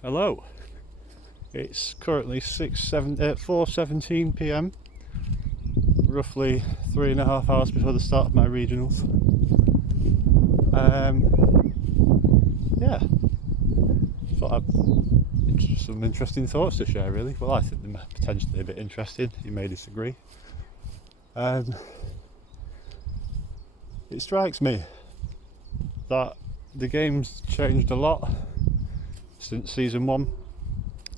Hello. It's currently 4:17 p.m. Roughly 3.5 hours before the start of my regionals. Yeah, thought I'd just some interesting thoughts to share. Really, well, I think they're potentially a bit interesting. You may disagree. It strikes me that the game's changed a lot since season 1,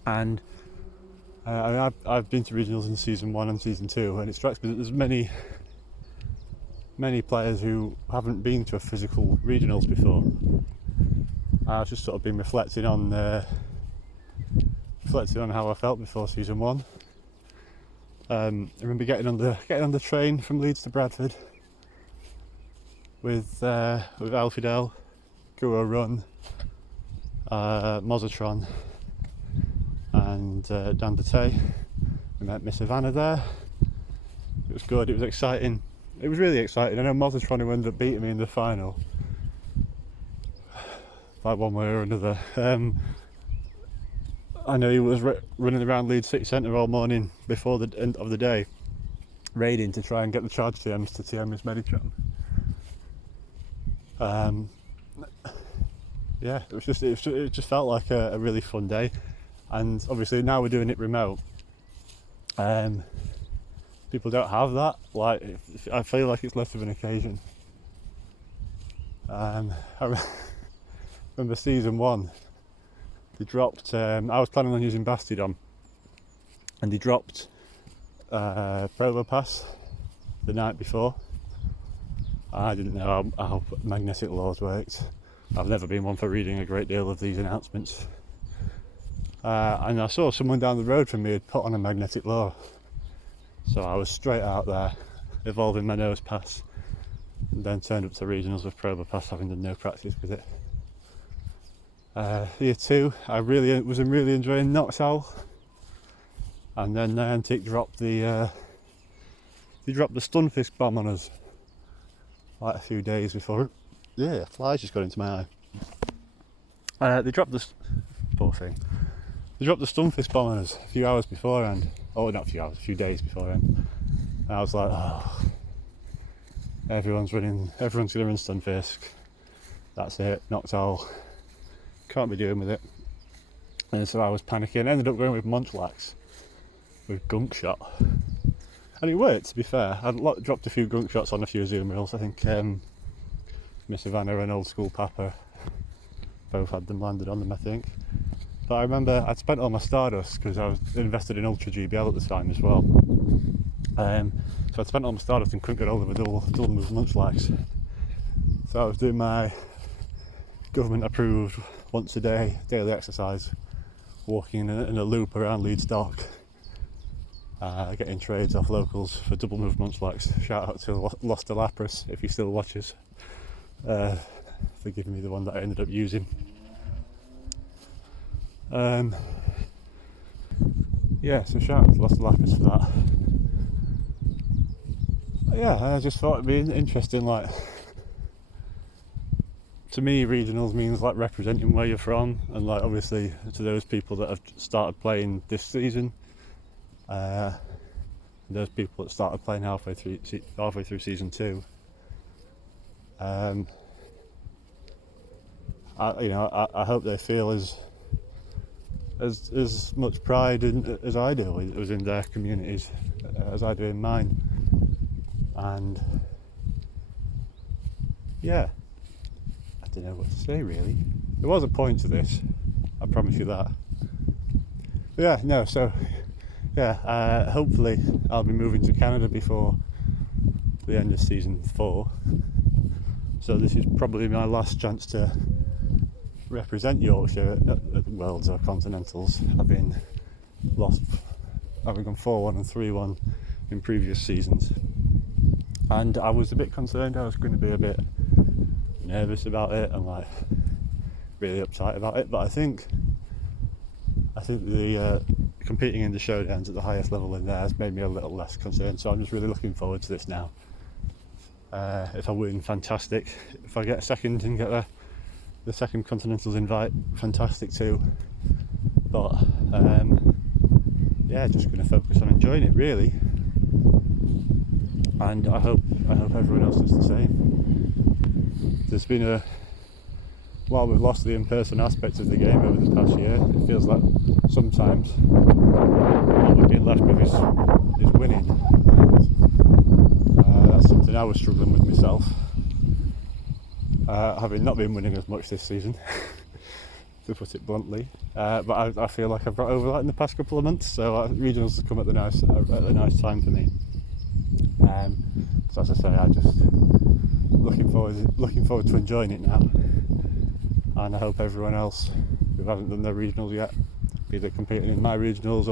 and I've been to regionals in season 1 and season 2, and it strikes me that there's many players who haven't been to a physical regionals before. I've just sort of been reflecting on how I felt before season 1. I remember getting on the train from Leeds to Bradford with Alfidel, Guro Run, Mozatron, and Dan Dete. We met Miss Ivana there. It was good, it was exciting. It was really exciting. I know Mozatron, who ended up beating me in the final by one way or another. I know he was running around Leeds City Centre all morning before the end of the day, raiding to try and get the charge TMs to TM his Meditron. Yeah, it just felt like a really fun day, and obviously now we're doing it remote. People don't have that. Like, I feel like it's less of an occasion. I remember season 1. They dropped. I was planning on using Bastidon, and they dropped Provo Pass the night before. I didn't know how magnetic laws worked. I've never been one for reading a great deal of these announcements. And I saw someone down the road from me had put on a magnetic law. So I was straight out there, evolving my nose pass, and then turned up to regionals with Provo Pass, having done no practice with it. Year 2, I was really enjoying Noxal, and then Niantic dropped the Stunfisk bomb on us like a few days before. Yeah, flies just got into my eye. They dropped poor thing. They dropped the Stunfisk bomb on us a few hours beforehand. Oh, not a few hours, a few days beforehand. And I was like, oh, everyone's gonna run Stunfisk. That's it, Noctowl. Can't be doing with it. And so I was panicking. Ended up going with Munchlax with Gunk Shot, and it worked. To be fair, I dropped a few Gunk Shots on a few Azumarill. I think Miss Ivana and Old School Papa both had them landed on them, I think. But I remember I'd spent all my Stardust because I was invested in Ultra GBL at the time as well. So I'd spent all my Stardust and couldn't get hold of a double move Munchlax. So I was doing my government approved once a day daily exercise, walking in a loop around Leeds Dock, getting trades off locals for double move Munchlax. Shout out to Lost Lapras if he still watches, for giving me the one that I ended up using. Yeah, so shout out to Lost Lapras for that. Yeah, I just thought it'd be interesting, like, to me regionals means like representing where you're from, and like obviously to those people that have started playing this season, those people that started playing halfway through season 2, I hope they feel as much pride as I do in their communities as I do in mine. And yeah, I don't know what to say really. There was a point to this, I promise you that. But yeah, no, so yeah, hopefully I'll be moving to Canada before the end of season 4. So this is probably my last chance to represent Yorkshire at the Worlds or Continentals, having gone 4-1 and 3-1 in previous seasons. And I was a bit concerned. I was going to be a bit nervous about it and like really uptight about it, but I think the competing in the showdowns at the highest level in there has made me a little less concerned. So I'm just really looking forward to this now. If I win, fantastic. If I get second and get the second Continentals invite, fantastic too. But yeah, just going to focus on enjoying it really, and I hope everyone else does the same. There's been while we've lost the in-person aspect of the game over the past year, it feels like sometimes what we've been left with is winning. That's something I was struggling with myself, having not been winning as much this season, to put it bluntly. But I feel like I've got over that in the past couple of months, so regionals have come at a nice time for me. So as I say, I'm just looking forward to enjoying it now, and I hope everyone else who hasn't done their regionals yet, either competing in my regionals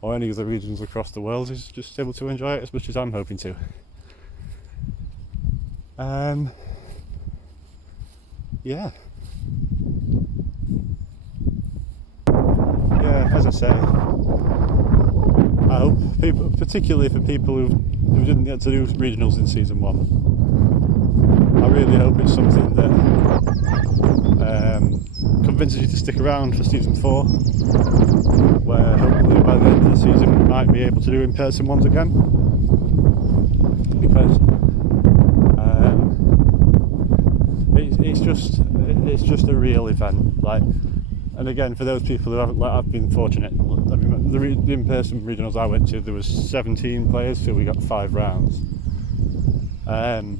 or any other regions across the world, is just able to enjoy it as much as I'm hoping to. Yeah, as I say, I hope people, particularly for people who didn't get to do regionals in season 1, I really hope it's something that convinces you to stick around for season 4, where hopefully by the end of the season we might be able to do in-person ones again, because it's just a real event. Like, and again, for those people who haven't, like, I've been fortunate. I mean, the in-person regionals I went to, there was 17 players, so we got 5 rounds, and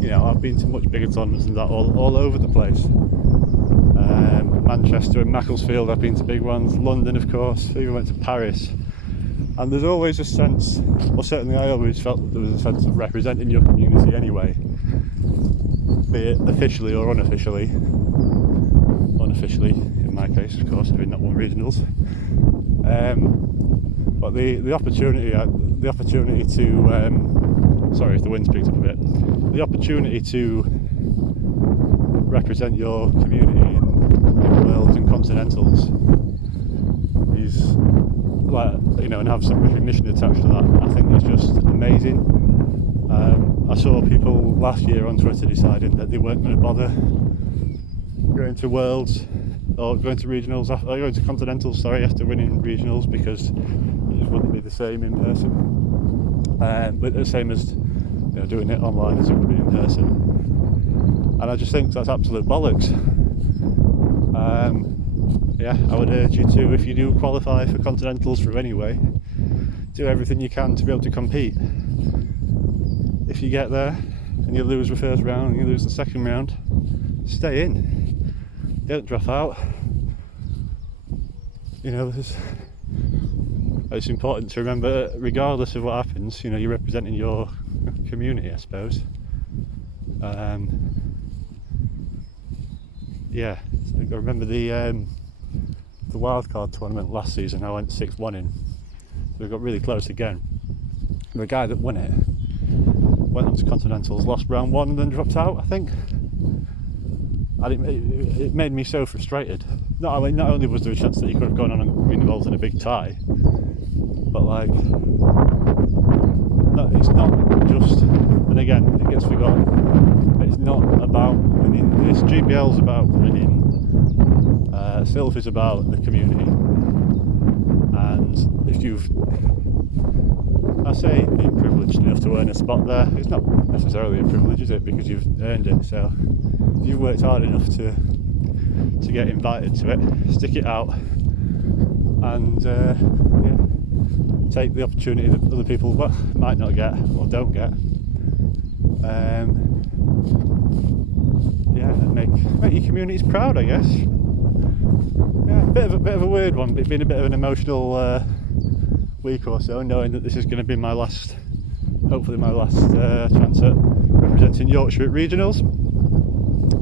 you know, I've been to much bigger tournaments than that all over the place. Manchester and Macclesfield, I've been to big ones. London, of course. I even went to Paris. And there's always a sense, or certainly I always felt that there was a sense of representing your community anyway, be it officially or unofficially. Unofficially, in my case, of course, having not won regionals. But the opportunity to sorry if the wind's picked up a bit. The opportunity to represent your community in Worlds and Continentals is, like, you know, and have some recognition attached to that, I think is just amazing. I saw people last year on Twitter deciding that they weren't going to bother going to Worlds or going to regionals, or going to Continentals, after winning regionals, because it just wouldn't be the same in person. But the same as, you know, doing it online as it would be in person. And I just think that's absolute bollocks. Yeah, I would urge you to, if you do qualify for Continentals from anyway, do everything you can to be able to compete. If you get there and you lose the first round and you lose the second round, stay in. Don't drop out. You know, it's important to remember, regardless of what happens, you know, you're representing your community, I suppose. Yeah, I remember the wildcard tournament last season. I went 6-1 in, so we got really close again. The guy that won it went on to Continentals, lost round 1 and then dropped out, I think. And it made me so frustrated. Not only was there a chance that he could have gone on and been involved in a big tie, but like, no, it's not just, and again, it gets forgotten, it's not about winning. This GBL's about winning. Sylph is about the community, and if you've, I say, been privileged enough to earn a spot there, it's not necessarily a privilege, is it? Because you've earned it. So if you've worked hard enough to get invited to it, stick it out, and take the opportunity that other people might not get or don't get. And make your communities proud, I guess. Yeah, bit of a weird one. It's been a bit of an emotional week or so, knowing that this is going to be hopefully my last chance at representing Yorkshire at regionals,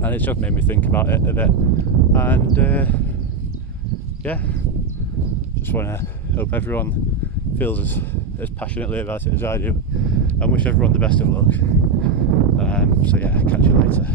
and it's just made me think about it a bit. And just want to hope everyone feels as passionately about it as I do, and wish everyone the best of luck. So yeah, catch you later.